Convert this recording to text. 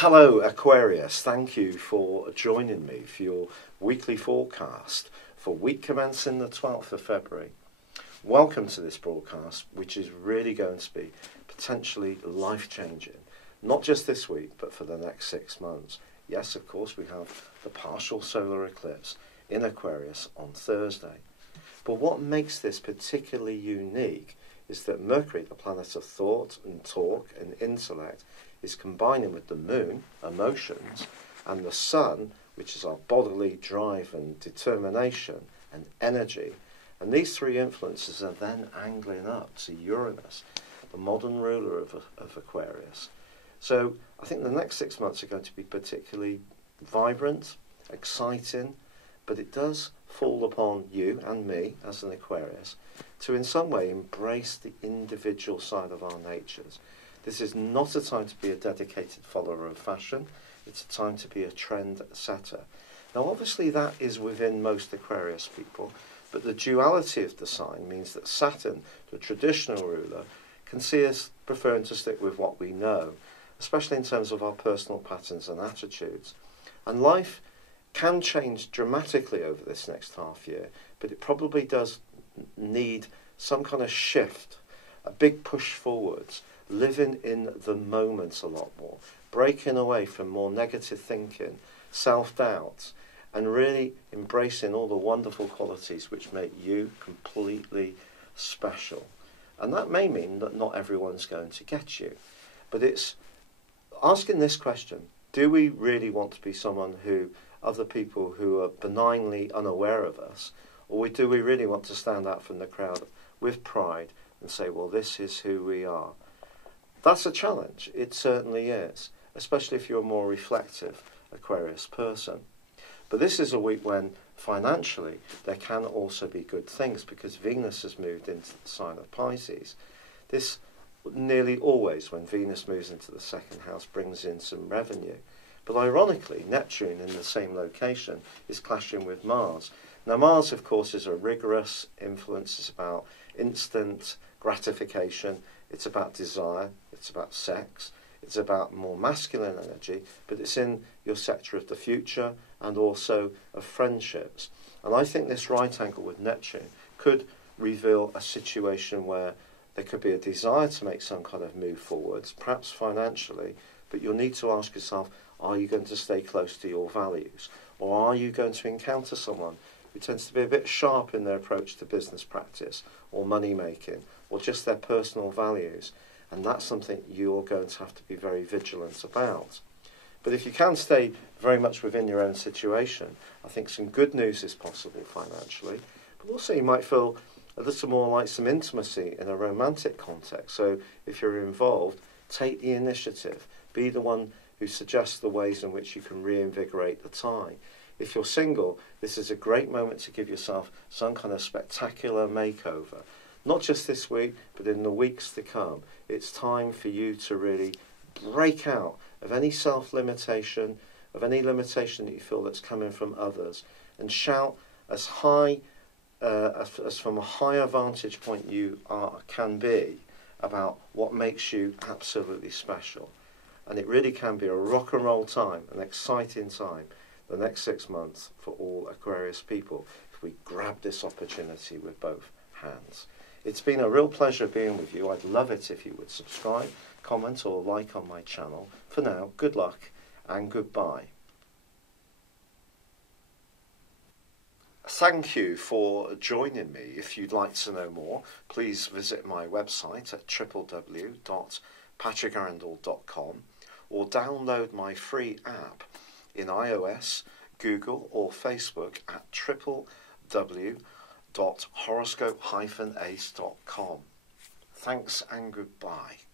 Hello Aquarius, thank you for joining me for your weekly forecast for week commencing the 12th of February. Welcome to this broadcast, which is really going to be potentially life-changing, not just this week but for the next 6 months. Yes, of course, we have the partial solar eclipse in Aquarius on Thursday. But what makes this particularly unique is that Mercury, the planet of thought and talk and intellect, is combining with the moon, emotions, and the sun, which is our bodily drive and determination and energy. And these three influences are then angling up to Uranus, the modern ruler of Aquarius. So I think the next 6 months are going to be particularly vibrant, exciting, but it does fall upon you and me as an Aquarius to in some way embrace the individual side of our natures. This is not a time to be a dedicated follower of fashion. It's a time to be a trend setter. Now, obviously, that is within most Aquarius people, but the duality of the sign means that Saturn, the traditional ruler, can see us preferring to stick with what we know, especially in terms of our personal patterns and attitudes. And life can change dramatically over this next half year, but it probably does need some kind of shift, a big push forwards, living in the moment a lot more, breaking away from more negative thinking, self-doubt, and really embracing all the wonderful qualities which make you completely special. And that may mean that not everyone's going to get you, but it's asking this question: do we really want to be someone who other people who are benignly unaware of us, or do we really want to stand out from the crowd with pride and say, well, this is who we are? That's a challenge. It certainly is, especially if you're a more reflective Aquarius person. But this is a week when financially there can also be good things, because Venus has moved into the sign of Pisces. This nearly always, when Venus moves into the second house, brings in some revenue. But ironically, Neptune in the same location is clashing with Mars. Now, Mars, of course, is a rigorous influence. It's about instant gratification. It's about desire. It's about sex. It's about more masculine energy, but it's in your sector of the future and also of friendships. And I think this right angle with Neptune could reveal a situation where there could be a desire to make some kind of move forwards, perhaps financially, but you'll need to ask yourself, are you going to stay close to your values? Or are you going to encounter someone who tends to be a bit sharp in their approach to business practice or money making or just their personal values? And that's something you're going to have to be very vigilant about. But if you can stay very much within your own situation, I think some good news is possible financially. But also you might feel a little more like some intimacy in a romantic context. So if you're involved, take the initiative. Be the one who suggests the ways in which you can reinvigorate the tie. If you're single, this is a great moment to give yourself some kind of spectacular makeover. Not just this week, but in the weeks to come. It's time for you to really break out of any self-limitation, of any limitation that you feel that's coming from others, and shout as high, as from a higher vantage point you can be about what makes you absolutely special. And it really can be a rock and roll time, an exciting time, the next 6 months for all Aquarius people, if we grab this opportunity with both hands. It's been a real pleasure being with you. I'd love it if you would subscribe, comment or like on my channel. For now, good luck and goodbye. Thank you for joining me. If you'd like to know more, please visit my website at www.patrickarundell.com or download my free app in iOS, Google or Facebook at www.horoscope-ace.com. Thanks and goodbye.